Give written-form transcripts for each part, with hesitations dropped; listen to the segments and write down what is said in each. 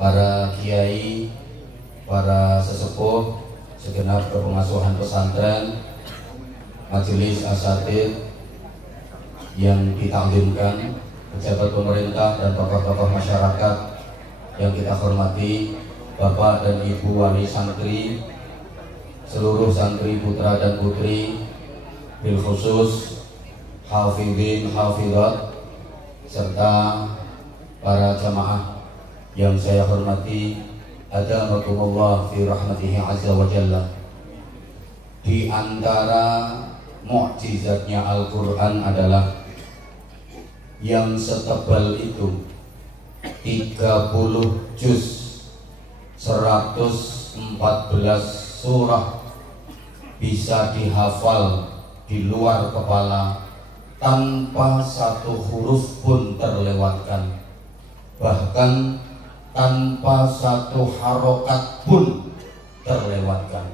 para kiai, para sesepuh, segenap kepengasuhan pesantren, majelis asatidz yang ditaklimkan, pejabat pemerintah dan tokoh-tokoh masyarakat yang kita hormati, Bapak dan Ibu wali santri, seluruh santri putra dan putri, bil khusus hafidhin hafidhat, serta para jamaah yang saya hormati, adamakumullah fi rahmatihi azza wa jalla. Di antara mukjizatnya Al-Quran adalah yang setebal itu 30 juz, 114 surah bisa dihafal di luar kepala tanpa satu huruf pun terlewatkan, bahkan tanpa satu harokat pun terlewatkan.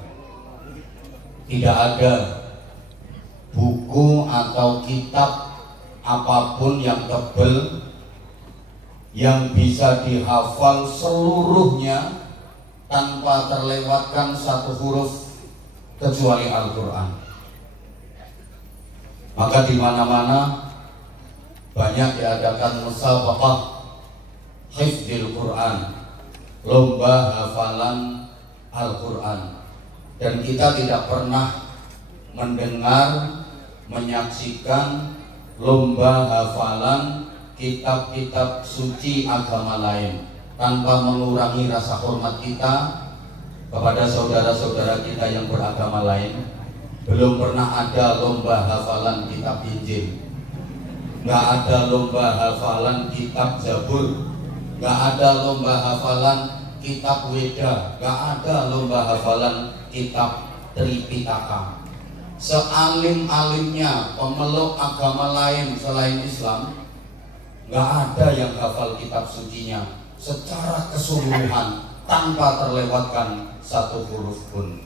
Tidak ada buku atau kitab apapun yang tebal yang bisa dihafal seluruhnya tanpa terlewatkan satu huruf kecuali Al-Quran. Maka di mana-mana banyak diadakan musabaqah hifdzil Quran, lomba hafalan Al-Quran, dan kita tidak pernah mendengar, menyaksikan lomba hafalan kitab-kitab suci agama lain tanpa mengurangi rasa hormat kita kepada saudara-saudara kita yang beragama lain. Belum pernah ada lomba hafalan kitab Injil, nggak ada lomba hafalan kitab Zabur, nggak ada lomba hafalan kitab Weda, nggak ada lomba hafalan kitab Tripitaka. Sealim-alimnya pemeluk agama lain selain Islam, nggak ada yang hafal kitab sucinya secara keseluruhan tanpa terlewatkan satu huruf pun.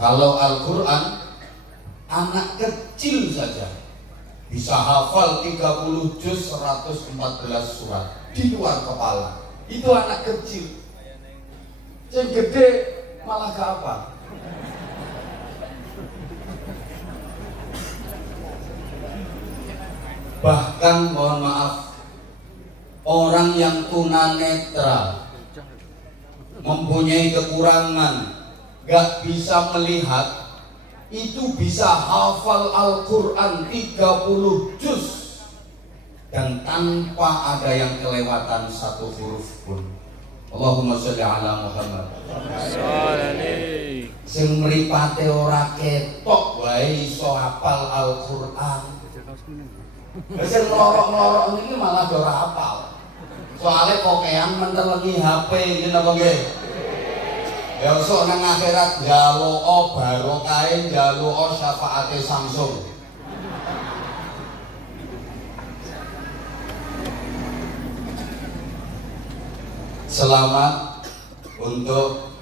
Kalau Al-Quran, anak kecil saja bisa hafal 30 juz, 114 surat di luar kepala. Itu anak kecil. Yang gede malah gak apa. Bahkan mohon maaf, orang yang tunanetra, mempunyai kekurangan, gak bisa melihat, itu bisa hafal Al-Quran 30 juz dan tanpa ada yang kelewatan satu huruf pun. Allahumma sholli ala Muhammad. Sing mripate ora ketok wae iso hafal Al-Quran. Sing lorok-lorok ini malah ora hafal. Soale kokean mentelengi HP iki napa nggih? Ya usuk nang akhirat njaluk barokahe, njaluk syafaate Samsung. Selamat untuk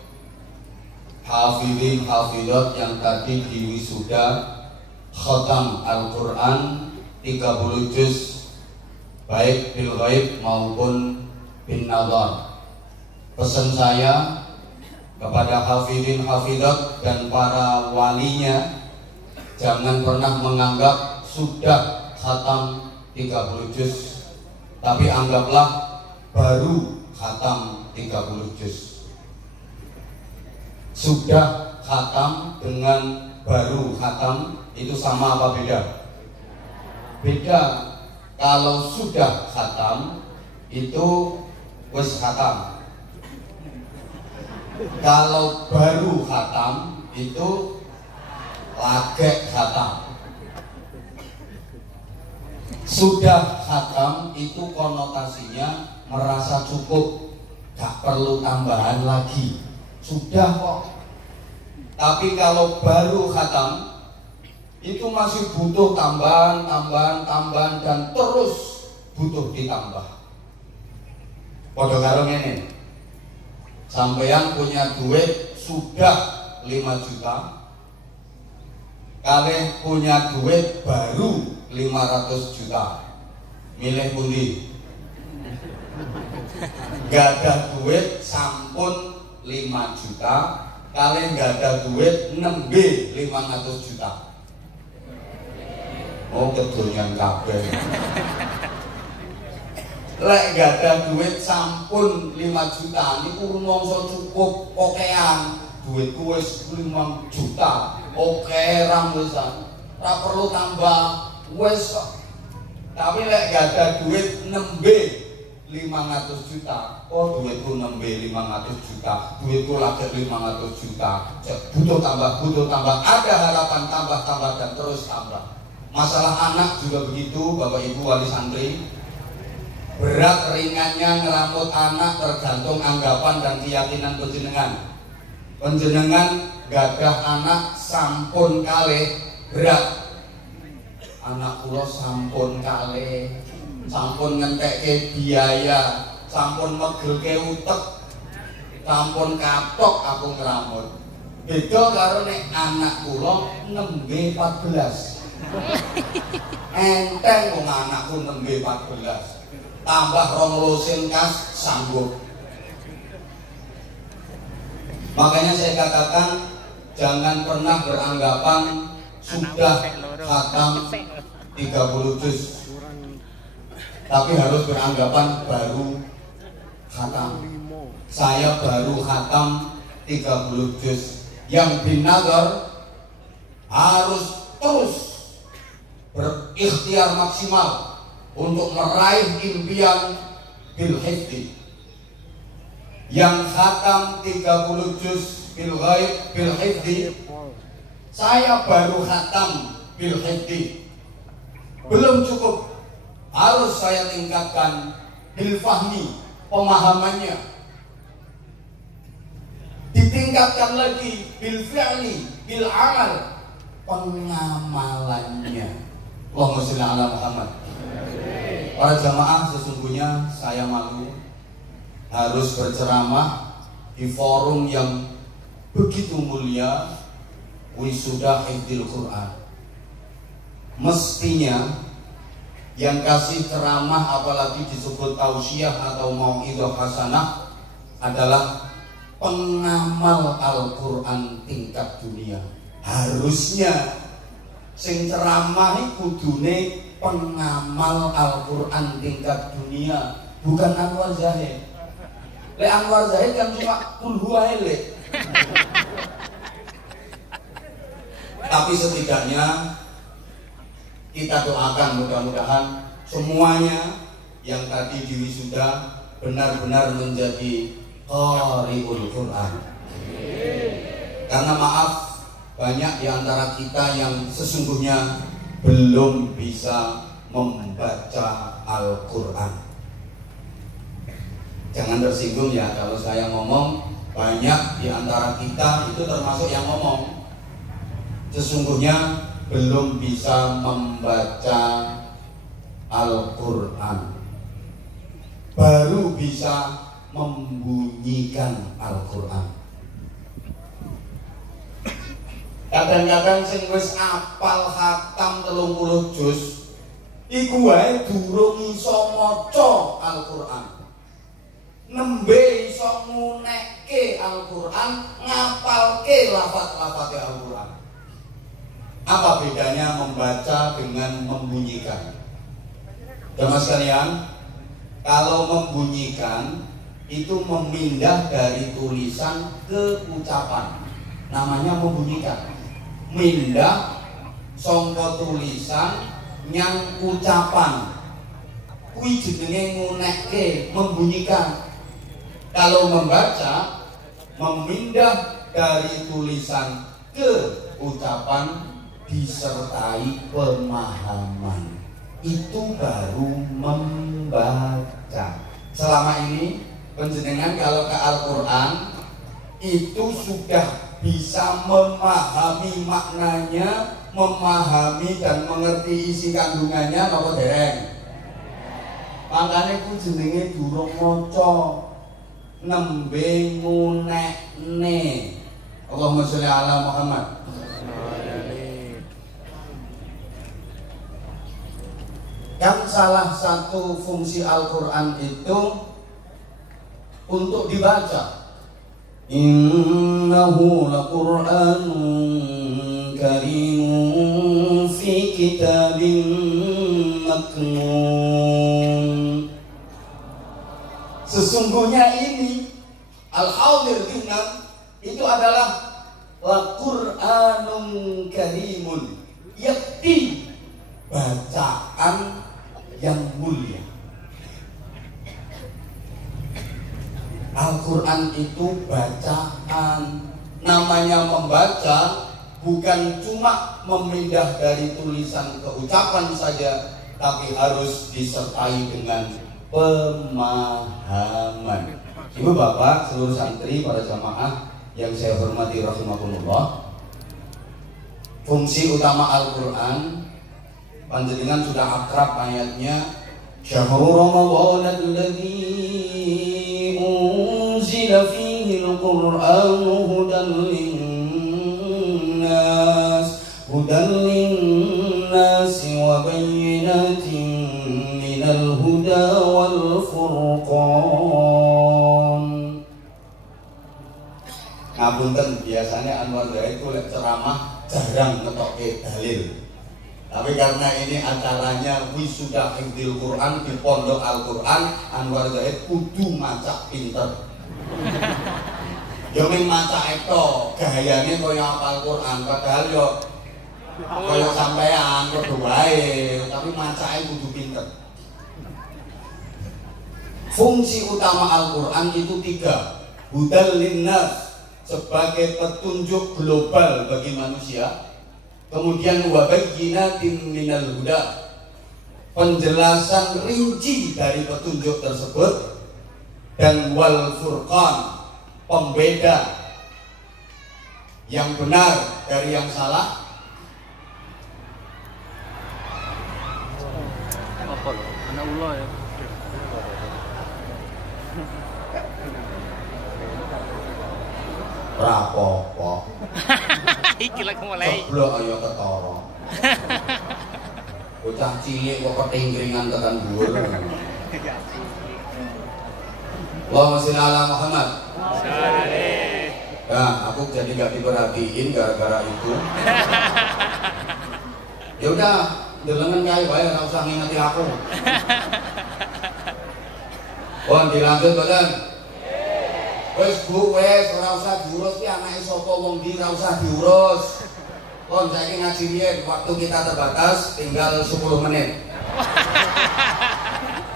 hafidhin hafidhat yang tadi diwisuda khatam Al-Quran 30 juz, baik bil ghaib maupun bin nadhar. Pesan saya kepada hafidhin hafidhat dan para walinya, jangan pernah menganggap sudah khatam 30 juz, tapi anggaplah baru khatam 30 juz. Sudah khatam dengan baru khatam itu sama apa beda? Beda. Kalau sudah khatam itu wis khatam. Kalau baru khatam itu lagek khatam. Sudah khatam itu konotasinya merasa cukup, gak perlu tambahan lagi, sudah kok. Tapi kalau baru khatam itu masih butuh tambahan dan terus butuh ditambah. Padha karo ngene, sampeyan punya duit sudah 5 juta, kalih punya duit baru 500 juta, milih pundi? Gak ada duit sampun 5 juta, kalian gak ada duit nembe 500 juta. Oh kedonyan kabeh. Lek gak ada duit sampun 5 juta niku rumangsa cukup okean. Duitku wis 5 juta. Oke rambusan. Ora perlu tambah wis kok. Tapi lek gak ada duit nembe 500 juta. Oh duitku nembe 500 juta. Duitku lagi 500 juta. Butuh tambah. Ada harapan tambah dan terus tambah. Masalah anak juga begitu, Bapak Ibu wali santri. Berat ringannya ngeramut anak tergantung anggapan dan keyakinan panjenengan. Panjenengan gadah anak sampun kalih berat. Anak kula sampun kalih, sampun ngentekke biaya, sampun megelke utek, sampun katok aku ngeramut. Beda karo nek anak kula nembe 14. Enteng wong anakku nembe 14. Tambah 2 lusin kas sanggup. Makanya saya katakan jangan pernah beranggapan sudah khatam 30 juz, tapi harus beranggapan baru khatam. Saya baru khatam 30 juz. Yang binazar harus terus berikhtiar maksimal untuk meraih impian bil hifdi. Yang khatam 30 juz bil ghaib bil hifdi, saya baru khatam bil hifdi, belum cukup, harus saya tingkatkan bil fahmi, pemahamannya, ditingkatkan lagi bil fi'li, bil amal, pengamalannya. Allahumma sholli ala Muhammad. Para jamaah, sesungguhnya saya malu harus berceramah di forum yang begitu mulia, wisuda hifdzil Quran. Mestinya yang kasih ceramah apalagi disebut tausiah atau mau'idhah hasanah adalah pengamal Al-Quran tingkat dunia. Harusnya sing ceramah kudune pengamal Al-Quran tingkat dunia, bukan Anwar Zahid. Lek Anwar Zahid kan cuma kulhuaile. Tapi setidaknya kita doakan mudah-mudahan semuanya yang tadi di wisuda benar-benar menjadi qari'ul Quran. Karena maaf, banyak di antara kita yang sesungguhnya belum bisa membaca Al-Quran. Jangan tersinggung ya kalau saya ngomong, banyak di antara kita itu termasuk yang ngomong sesungguhnya belum bisa membaca Al-Quran, baru bisa membunyikan Al-Quran. Kadang-kadang sing wis apal khatam 30 juz iku wae durung iso maca Al-Quran, nembe iso ngunekke Al-Quran, ngapalke lafaz-lafaz Al-Quran. Apa bedanya membaca dengan membunyikan? Jamaah sekalian, kalau membunyikan itu memindah dari tulisan ke ucapan, namanya membunyikan. Mindah sangka tulisan nyang ucapan, kuwi jenenge ngunekke, membunyikan. Kalau membaca, memindah dari tulisan ke ucapan disertai pemahaman, itu baru membaca. Selama ini panjenengan kalau ke Al-Quran itu sudah bisa memahami maknanya, memahami dan mengerti isi kandungannya apa dereng? Makanya ku jenenge durung maca, nembe ngunekne. Allahumma sholli ala Muhammad. Kan salah satu fungsi Al-Quran itu untuk dibaca. Innahu laqur'anun karimun fi kitabin maknun. Sesungguhnya ini Al-Hadir Dinan itu adalah Al-Qur'anun Karimun, yakti bacaan yang mulia. Al-Quran itu bacaan. Namanya membaca bukan cuma memindah dari tulisan ke ucapan saja, tapi harus disertai dengan pemahaman. Ibu bapak, seluruh santri, para jamaah yang saya hormati rahimakumullah, fungsi utama Al-Quran, panjenengan sudah akrab ayatnya, Syahrul Ramadan alladzi unzila fihi al-Qur'anu hudan linnas wa bayyinatin minal huda wal furqan. Ngapunten, biasanya Anwar Zahid itu ceramah jarang ngetoke dalil. Tapi karena ini acaranya wisuda hifdzil Quran di Pondok Al-Quran, Anwar Zahid kudu maca pinter. Yo ming maca itu gayane kaya hafal Quran, padahal yo kaya sampean padha wae, tapi macake kudu pinter. Fungsi utama Al-Quran itu 3. Hudal linnas, sebagai petunjuk global bagi manusia. Kemudian wabayyinatin minal huda, penjelasan rinci dari petunjuk tersebut. Dan wal furqan, pembeda yang benar dari yang salah. Apa loh? Anak ulo ya. Rapopo. Iki lagi mulai. Ceblok ayo ketara. Bocah cilik kok ketingkringan tekan dhuwur. Allahumma sholli ala Muhammad. Nah, aku jadi gak diperhatiin gara-gara itu. Ya udah, delengen kae wae ora usah ngingeti aku. Pon dilanjut mboten? Wes Bu, wes ora usah diurus ki anake sapa wong ndi ora usah diurus. Pon saiki ngaji riyen, waktu kita terbatas tinggal 10 menit.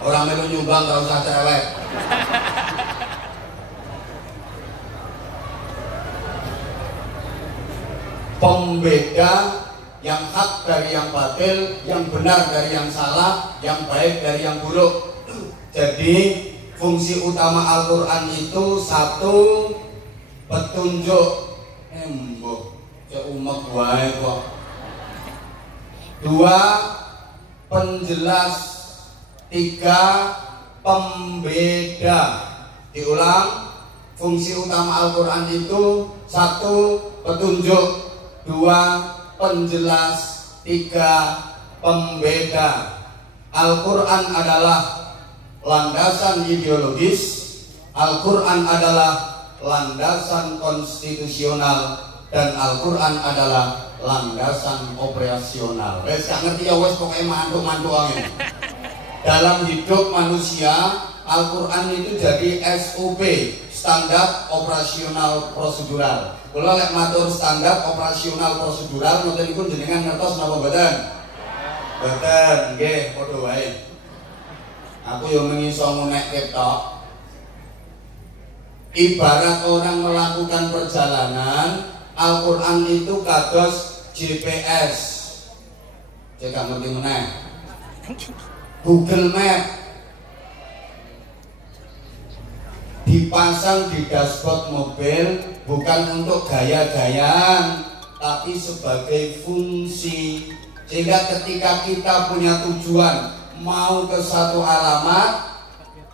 Orang melu nyumbang ora usah cerewet. Pembeda yang hak dari yang batil, yang benar dari yang salah, yang baik dari yang buruk. Jadi fungsi utama Al-Quran itu 1, petunjuk. Embo, cek umek wae kok. 2, penjelas. 3, pembeda. Diulang, fungsi utama Al-Quran itu 1, petunjuk. 2, penjelas. 3, pembeda. Al-Quran adalah landasan ideologis, Al-Quran adalah landasan konstitusional, dan Al-Quran adalah landasan operasional. Wes gak ngerti ya wes, pokoknya mantuk-mantuk angin. Dalam hidup manusia, Al-Quran itu jadi SOP, standar operasional prosedural. Kalau lek matur standar operasional prosedural, ngoten niku jenengan ngertos napa mboten? Mboten, nggih, padha wae. Aku yang mengiso ngunek ketok. Ibarat orang melakukan perjalanan, Al-Quran itu kados GPS. Cek gak ngerti meneh. Google Map dipasang di dashboard mobil bukan untuk gaya-gayaan, tapi sebagai fungsi. Sehingga ketika kita punya tujuan mau ke satu alamat,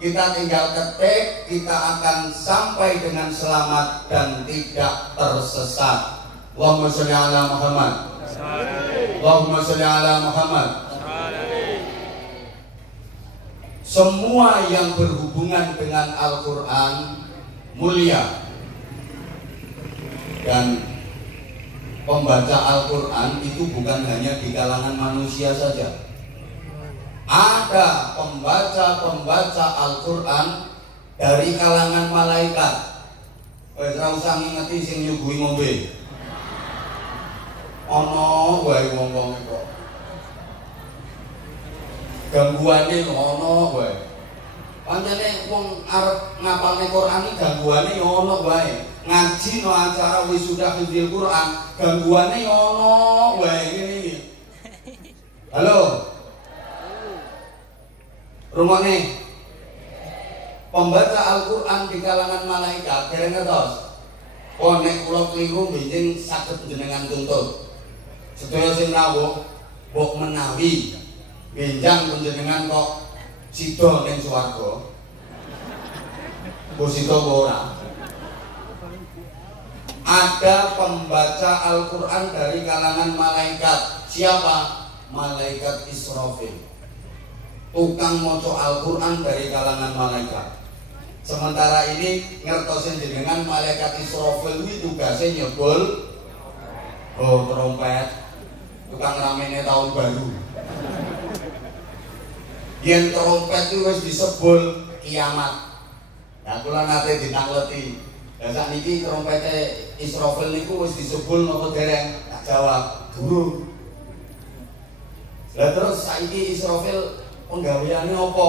kita tinggal ketik, kita akan sampai dengan selamat dan tidak tersesat. Allahumma sholli ala Muhammad. Allahumma sholli ala Muhammad. semua yang berhubungan dengan Al-Quran mulia. Dan pembaca Al-Quran itu bukan hanya di kalangan manusia saja. Ada pembaca Al-Quran dari kalangan malaikat. Ora usah ngingeti sing nyuguhi ngombe. Ana wae wong-wong kok. Gangguane ana wae. Pancene wong arep ngapalne Quran iki gangguane ya ana wae. Ngaji no acara wisuda hifdzil Quran, gangguane ya ana wae ngene iki. Halo. Rumane pembaca Al-Quran di kalangan malaikat dereng ngertos. Oh nek kula kliru benjing saged jenengan tuntut. Sedaya sing rawuh mbok menawi benjang panjenengan kok sida ning swarga. Mbok sida ora. Ada pembaca Al-Quran dari kalangan malaikat. Siapa? Malaikat Israfil. Tukang maca Al-Quran dari kalangan malaikat. Sementara ini ngertosin jenengan malaikat Israfil itu tugasnya nyebul trompet. Tukang ramene tahun baru. Yen trompet itu wis disebul kiamat. Nah kula nate ditangleti. Lah sakniki trompete Israfil niku wis disebul napa dereng? Tak jawab, durung. Lah terus saiki Israfil penggaweane apa?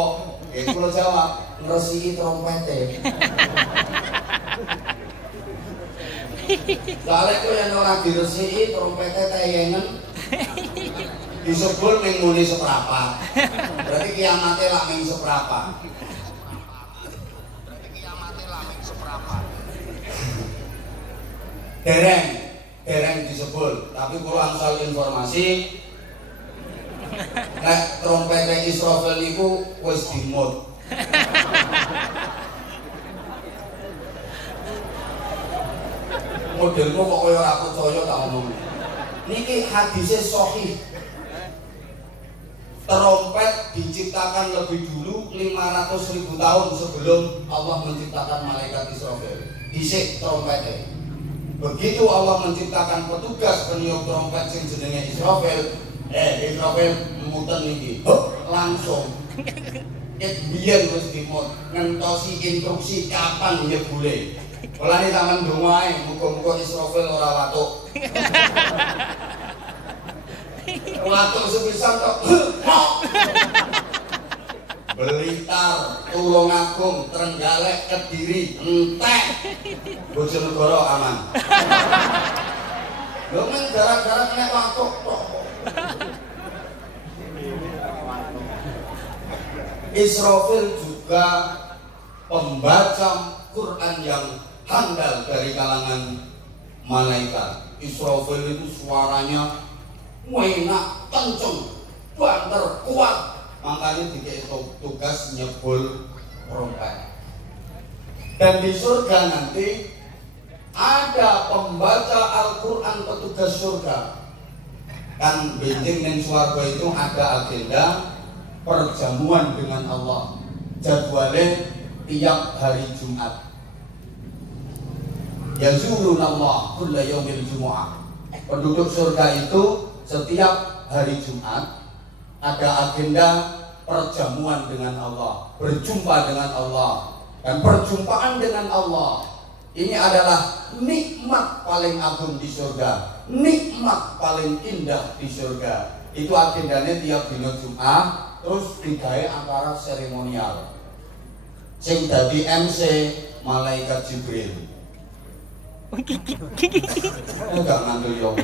Ya kula jawab, ngresiki trompete. Soale kok yen ora diresiki trompete tayengen disebul ning muni seprapat. Berarti kiamate lak ning seprapat. Dereng disebul, tapi kula angsal informasi nek trompete Israfil niku wis dimut. Modelmu kok kaya ora percaya tak omong. Niki hadise sahih. Trompet diciptakan lebih dulu 500.000 tahun sebelum Allah menciptakan malaikat Israfil. Dhisik trompete. Begitu Allah menciptakan petugas peniup trompet sing jenenge Israfil, Israfil muten niki, langsung biyen wis dimut ngentosi instruksi kapan nyebule. Mulane sampean donga ae muga-muga Israfil ora watuk. Watuk sepisan tok. Blitar, Tulungagung, Trenggalek, Kediri, entek. Bojonegoro aman. Lho men gara-gara kena watuk tok. Israfil juga pembaca Quran yang handal dari kalangan malaikat. Israfil itu suaranya enak, kenceng, banter, kuat. Makanya dikei tugas nyebul trompet. Dan di surga nanti ada pembaca Al-Quran petugas surga. Kan benjing ning swarga itu ada agenda perjamuan dengan Allah. Jadwalnya tiap hari Jumat. Yazurunallah kulla yaumil jumu'ah. Penduduk surga itu setiap hari Jumat ada agenda perjamuan dengan Allah, berjumpa dengan Allah. Dan perjumpaan dengan Allah ini adalah nikmat paling agung di surga, nikmat paling indah di surga. Itu agendanya tiap dina Jumat, terus digawe acara seremonial. Sing dadi MC malaikat Jibril. Enggak ngandel yo.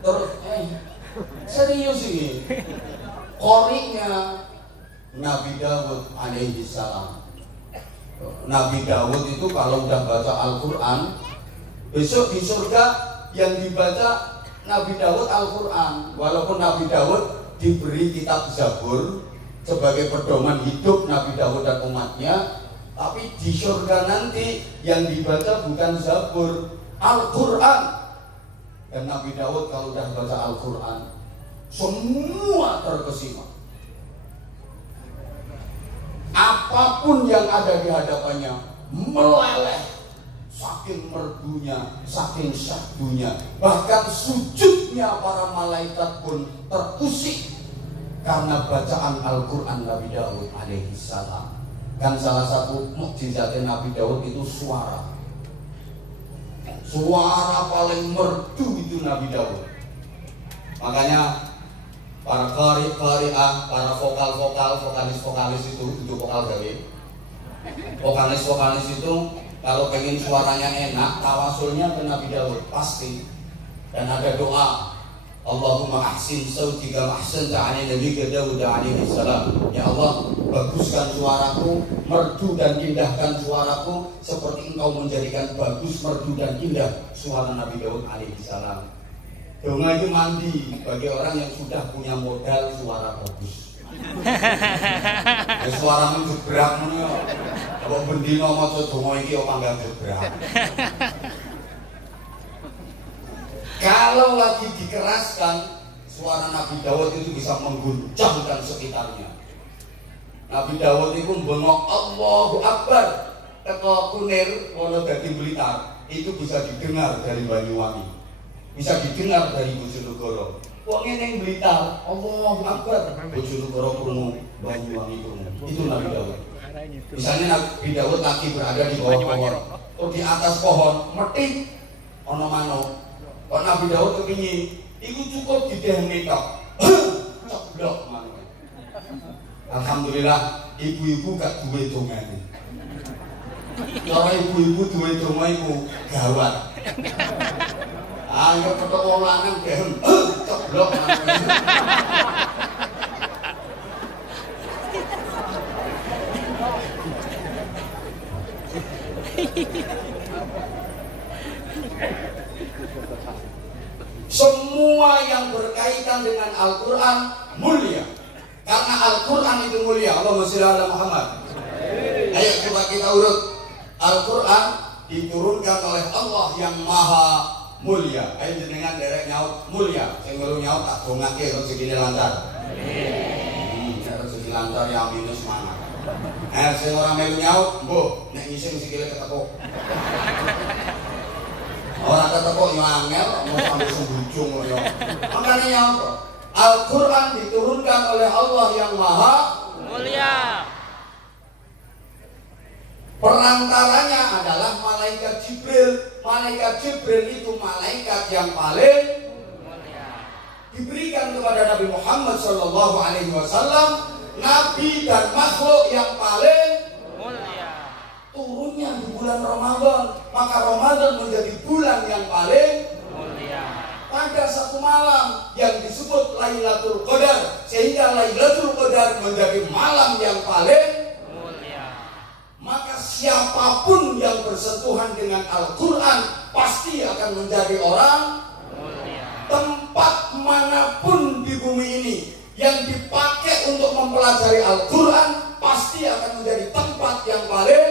Terus serius ini. Qori'nya Nabi Dawud alaihi salam. Nabi Dawud itu kalau udah baca Al-Quran, besok di surga yang dibaca Nabi Dawud Al-Quran. Walaupun Nabi Dawud diberi kitab Zabur sebagai pedoman hidup Nabi Dawud dan umatnya, tapi di surga nanti yang dibaca bukan Zabur, Al-Quran. Dan Nabi Dawud kalau udah baca Al-Quran semua terkesima. apapun yang ada di hadapannya meleleh, saking merdunya, saking syahdunya. Bahkan sujudnya para malaikat pun terusik karena bacaan Al-Quran Nabi Daud alaihi salam. Kan salah satu mukjizatnya Nabi Daud itu suara paling merdu itu Nabi Daud. Makanya para qari'ah, para vokalis itu vokal gawe. Vokalis itu kalau pengen suaranya enak, tawasulnya ke Nabi Daud pasti. Dan ada doa, Allahumma ahsin sautika mahsan ta'ani Nabi Daud alaihi salam. Ya Allah, baguskan suaraku, merdu dan indahkan suaraku seperti Engkau menjadikan bagus, merdu dan indah suara Nabi Daud alaihi salam. Doa itu mandi bagi orang yang sudah punya modal suara bagus. Suara menjebrak menyo. Kalau bendino maca donga iki apa enggak jebrak. Kalau lagi dikeraskan, suara Nabi Daud itu bisa mengguncangkan sekitarnya. Nabi Daud itu bengok Allahu Akbar teko Kunir ono dadi Blitar, itu bisa didengar dari Banyuwangi, bisa didengar dari Bojonegoro. Wong ning Blitar Allahu Akbar, Bojonegoro krungu, Banyuwangi krungu. Itu Nabi Daud. Misalnya Nabi Daud lagi berada di bawah pohon atau di atas pohon, metik ono manuk. Kok Nabi Daud kepingin iku cukup didehne tok. Ceblok manuk. Alhamdulillah ibu-ibu gak duwe dongane. Kalau ibu-ibu duwe donga iku gawat. Ayo ketok wong lanang dehem ceblok. Semua yang berkaitan dengan Al-Quran mulia. Karena Al-Quran itu mulia. Allahumma sholli ala Muhammad. Ayo coba kita urut. Al-Quran diturunkan oleh Allah yang maha mulia. Ayo jenengan derek nyaut mulia. Sing ngelu nyaut tak dongake rezekine lancar. Rezeki lancar ya minus mana. Sing ora melu nyaut, mbuh nek ngising sikile ketekuk. Ora ketekuk yo angel, mau sampai sembujung yo. Makane nyaut. Al-Quran diturunkan oleh Allah yang maha mulia. Perantaranya adalah malaikat Jibril. Malaikat Jibril itu malaikat yang paling mulia. Diberikan kepada Nabi Muhammad SAW, Nabi dan makhluk yang paling Mulia. Turunnya di bulan Ramadan, maka Ramadan menjadi bulan yang paling Mulia. pada satu malam yang disebut Lailatul Qadar, sehingga Lailatul Qadar menjadi malam yang paling Mulia. maka siapapun yang bersentuhan dengan Al-Quran pasti akan menjadi orang Mulia. tempat manapun di bumi ini yang dipakai untuk mempelajari Al-Quran pasti akan menjadi tempat yang paling.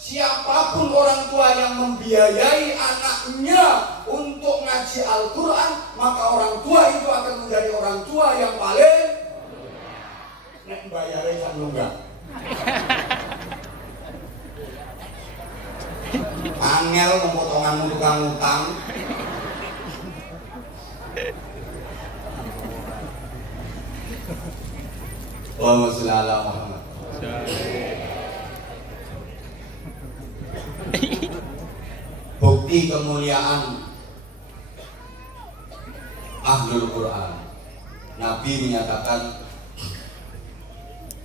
Siapapun orang tua yang membiayai anaknya untuk ngaji Al-Quran, maka orang tua itu akan menjadi orang tua yang paling. Nek bayarnya kan enggak. Angel pemotongan tukang utang. Allahumma sholli ala Muhammad. Bukti kemuliaan Ahlul Quran. Nabi menyatakan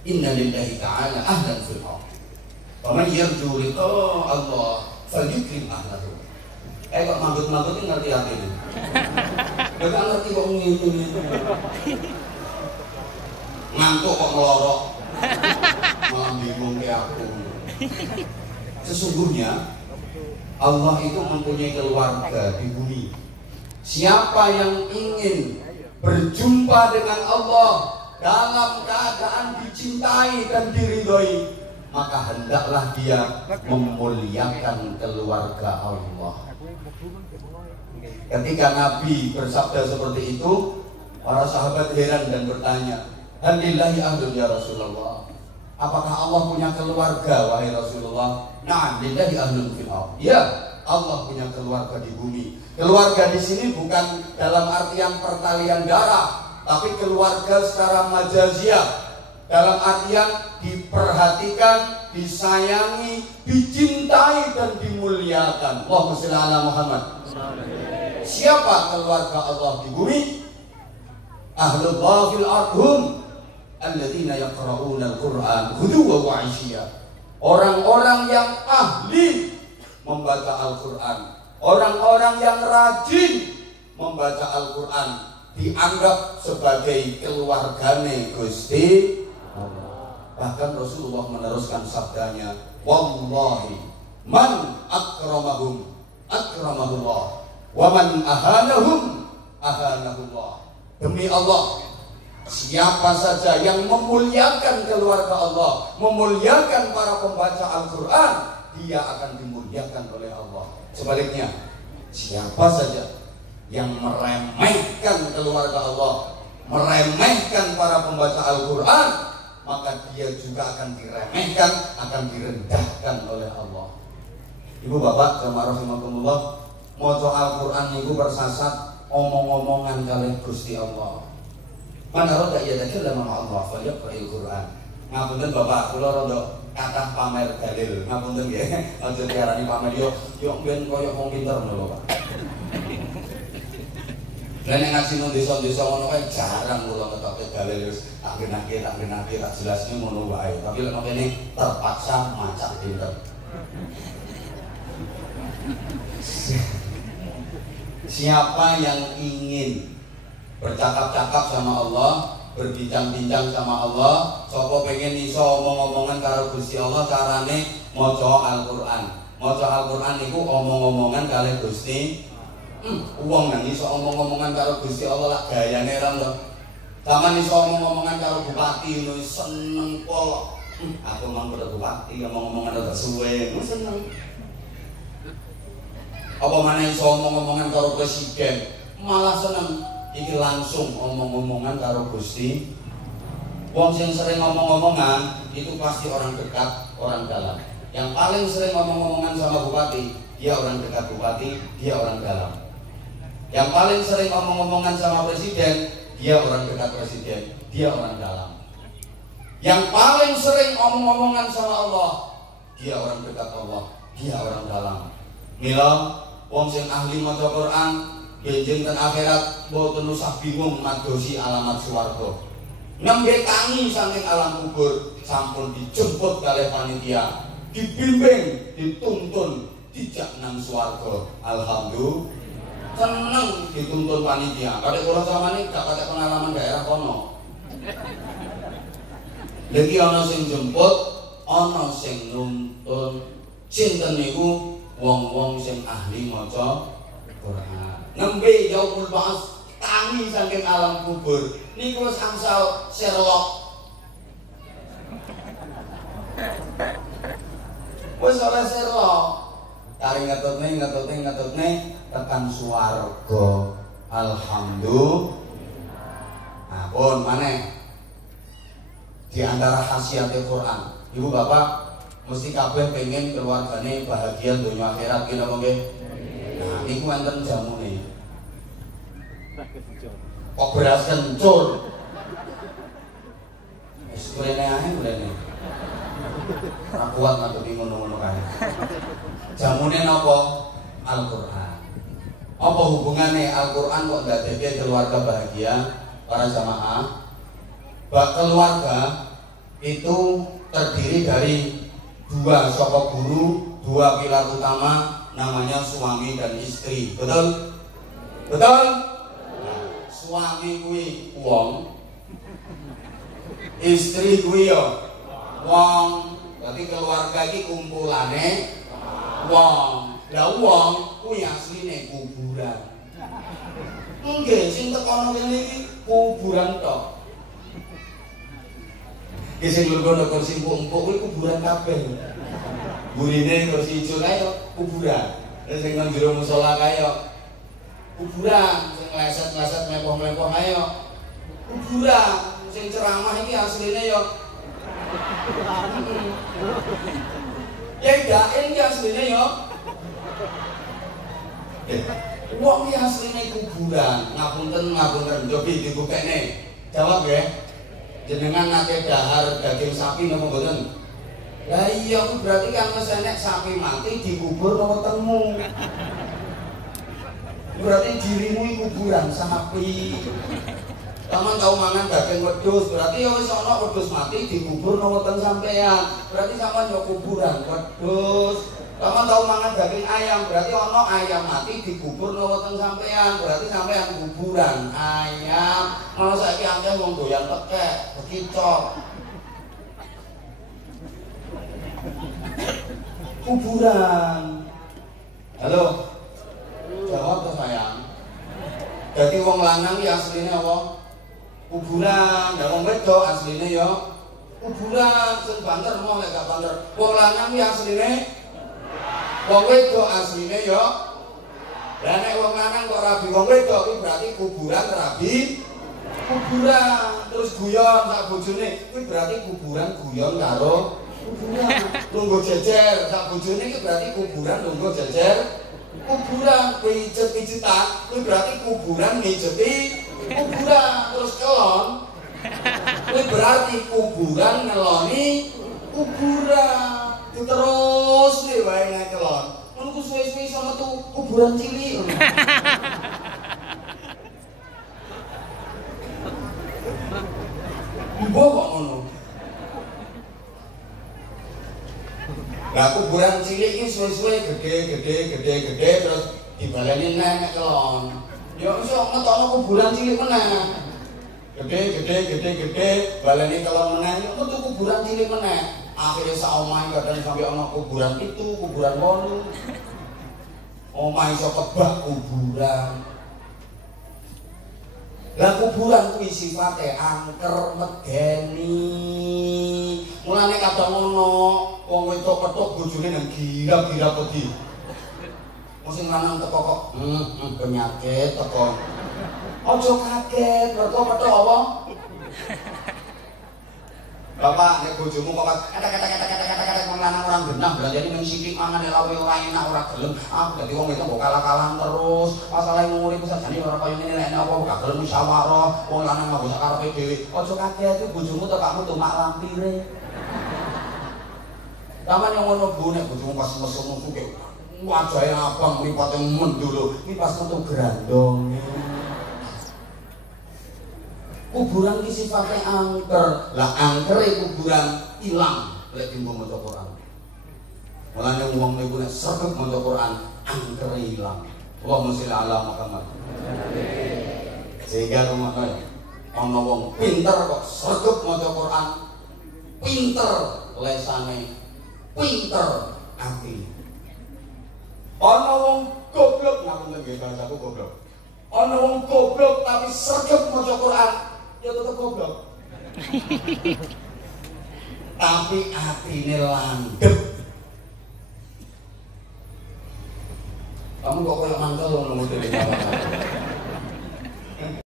Inna lillahi ta'ala ahlan fil ardh. Faman yarju liqa Allah falyukrim ahlahu. Kok mabut-mabut ini ngerti artinya? Gak ngerti kok ngini. Ngantuk kok melorok. Malah bingung kayak aku. Sesungguhnya Allah itu mempunyai keluarga di bumi. Siapa yang ingin berjumpa dengan Allah dalam keadaan dicintai dan diridhoi, maka hendaklah dia memuliakan keluarga Allah. Ketika Nabi bersabda seperti itu, para sahabat heran dan bertanya, "Halillahi ahlun ya Rasulullah?" Apakah Allah punya keluarga, wahai Rasulullah? Na'am, lillahi ahlun fil ardh. Ya, Allah punya keluarga di bumi. Keluarga di sini bukan dalam artian pertalian darah, tapi keluarga secara majaziah, dalam artian diperhatikan, disayangi, dicintai dan dimuliakan. Allahumma shalli ala Muhammad. Siapa keluarga Allah di bumi? Ahlullah fil ardhum alladzina yaqra'una al-Qur'an ghuduwwan wa 'ashiyya. Orang-orang yang ahli membaca Al-Qur'an, orang-orang yang rajin membaca Al-Qur'an dianggap sebagai keluargane Gusti Allah. Bahkan Rasulullah meneruskan sabdanya, wallahi man akramahum akramahullah wa man ahanahum ahanahullah. Demi Allah, siapa saja yang memuliakan keluarga Allah, memuliakan para pembaca Al-Quran, dia akan dimuliakan oleh Allah. Sebaliknya, siapa saja yang meremehkan keluarga Allah, meremehkan para pembaca Al-Quran, maka dia juga akan diremehkan, akan direndahkan oleh Allah. Ibu bapak, jamaah rahimakumullah, maca Al-Quran itu bersasat omong-omongan kali Gusti Allah. Man arada yadakillah ma Allah falyaqra'il Qur'an. Ngapunten Bapak, kula rada kathah pamer dalil. Ngapunten nggih. Aja diarani pamer yo ben koyo wong pinter lho, Pak. Lah nek ngaji nang desa-desa ngono kae jarang kula ngetokke dalil wis tak genake tak jelasne ngono wae. Tapi lek kene terpaksa macak pinter. Siapa yang ingin bercakap-cakap sama Allah, berbincang-bincang sama Allah, sapa pengen iso omong-omongan karo Gusti Allah, carane maca Al-Qur'an. Maca Al-Qur'an niku omong-omongan kali Gusti. Wong nang iso omong-omongan karo Gusti Allah lak gayane ra lho. Taman iso omong-omongan karo bupati ngono seneng pol. Aku mang karo bupati omong-omongan rada suwe, seneng. Apa maneh iso omong-omongan karo presiden, malah seneng. Iki langsung omong-omongan karo Gusti. Wong sing sering ngomong-omongan itu pasti orang dekat, orang dalam. Yang paling sering ngomong-omongan sama bupati, dia orang dekat bupati, dia orang dalam. Yang paling sering ngomong-omongan sama presiden, dia orang dekat presiden, dia orang dalam. Yang paling sering omong-omongan sama Allah, dia orang dekat Allah, dia orang dalam. Mila wong sing ahli maca Quran benjing ten akhirat mboten usah bingung madosi alamat swarga. Nembe tangi saking alam kubur sampun dijemput kalih panitia, dibimbing, dituntun dijak nang swarga. Alhamdulillah. Seneng dituntun panitia. Kadek kula samane gak patek pengalaman daerah kono. Lagi ana sing jemput, ana sing nuntun. Sinten niku wong-wong sing ahli maca Quran. Nembe yaumul ba'ats tangi saking alam kubur niku wis angsal Sherlock. Wis oleh Sherlock. Kari ngetutne tekan swarga. Alhamdulillah. Nah, pun maneh di antara khasiate Quran. Ibu bapak mesti kabeh pengen keluargane bahagia dunia akhirat ki napa nggih? Nah, niku enten jamune. Kok beras kencur? Wis mrene ae mrene. Ora kuat ngadepi ngono-ngono kae. Jamune napa? Al-Qur'an. Apa hubungannya Al-Qur'an kok ndadekke keluarga bahagia? Para jamaah, keluarga itu terdiri dari dua sosok guru, dua pilar utama, namanya suami dan istri. Betul? Betul? Nah, suami kuwi wong, istri kuwi yo wong. Berarti keluarga iki kumpulane wong. Lah wong kuwi asline kuburan. Nggih, sing tekono kene iki kuburan tok. Ki sing lungguh kursi empuk-empuk kuwi kuburan kabeh. Burine kursi ijo kae kuburan. Terus sing nang jero musala kae kuburan, sing leset-leset mlepoh-mlepoh kae kuburan. Sing ceramah iki asline yo Kiai Dain ki asline yo. Wong ki asline kuburan. Ngapunten cobi dibukekne. Jawab ya. Jenengan nate dahar daging sapi napa mboten? Lah iya berarti kan wis enek sapi mati dikubur napa temu. Berarti dirimu kuburan sapi. Taman tau mangan daging wedhus, berarti ya wis ana wedhus mati dikubur nang weten sampean. Berarti sampean yo kuburan wedhus. Taman tau mangan daging ayam, berarti ana ayam mati dikubur nang weten sampean. Berarti sampean kuburan ayam. Ana saiki akeh wong doyan tekek, bekicot. Kuburan. Halo. Jawab tuh sayang. Jadi wong lanang ya aslinya apa? Kuburan. Dan wong wedok aslinya ya kuburan. Sing banter mau lek gak banter. Wong lanang ya aslinya, wong wedok aslinya ya. Lah nek wong lanang kok rabi wong wedok iki berarti kuburan rabi kuburan. Terus guyon sak bojone kuwi berarti kuburan guyon karo kuburan. Lungguh jejer sak bojone iki berarti kuburan lungguh jejer. Kuburan pijet-pijetan itu berarti kuburan mijeti kuburan. Terus kelon itu berarti kuburan ngeloni kuburan. Itu terus nih wae nek kelon menunggu suwe-suwe sama tuh kuburan cilik. Mbok kok ngono. Lah kuburan cilik iki suwe-suwe gede terus dibaleni nek kelon. Ya iso ngetokno kuburan cilik meneh. Gede baleni kelon meneh, yo metu kuburan cilik meneh. Akhire sak omah kadang sampe ana kuburan itu, kuburan kono. Omah iso kebak kuburan. Lah kuburan kuwi sifate angker medeni. Mulane kadang ngono, wong wedok petuk bojone nang gira-gira wedi. Wong sing lanang teko kok, penyakit teko. Aja kaget, mergo petuk apa? Bapak nek bojomu kok kata-kata wong lanang ora genah belanjane ning sithik mangan lawe ora enak ora gelem. Aku dadi wong wedok kok kalah-kalahan terus. Masalah ngurip sajane ora kaya ngene lek apa gak gelem musyawarah, wong lanang nggo sak karepe dhewe. Aja kaget iki bojomu tekakmu tumak lampire. Taman yang ngono Bu nek bojomu pas mesum-mesum kek wajahe abang mripate mendul. Iki pas metu grandong. Kuburan ki sifate angker. Lah angkere kuburan ilang lek timbang maca Quran. Mulane wong niku nek sregep maca Quran angkere ilang. Allahumma sholli ala Muhammad. Sehingga rumakno ya. Ana wong pinter kok sregep maca Quran. Pinter lesane, pinter ati. Ana wong goblok ngapunten nggih bahasaku goblok. Ana wong goblok tapi sregep maca Quran. Ya tetep goblok. Tapi atine landhep. Kamu kok koyo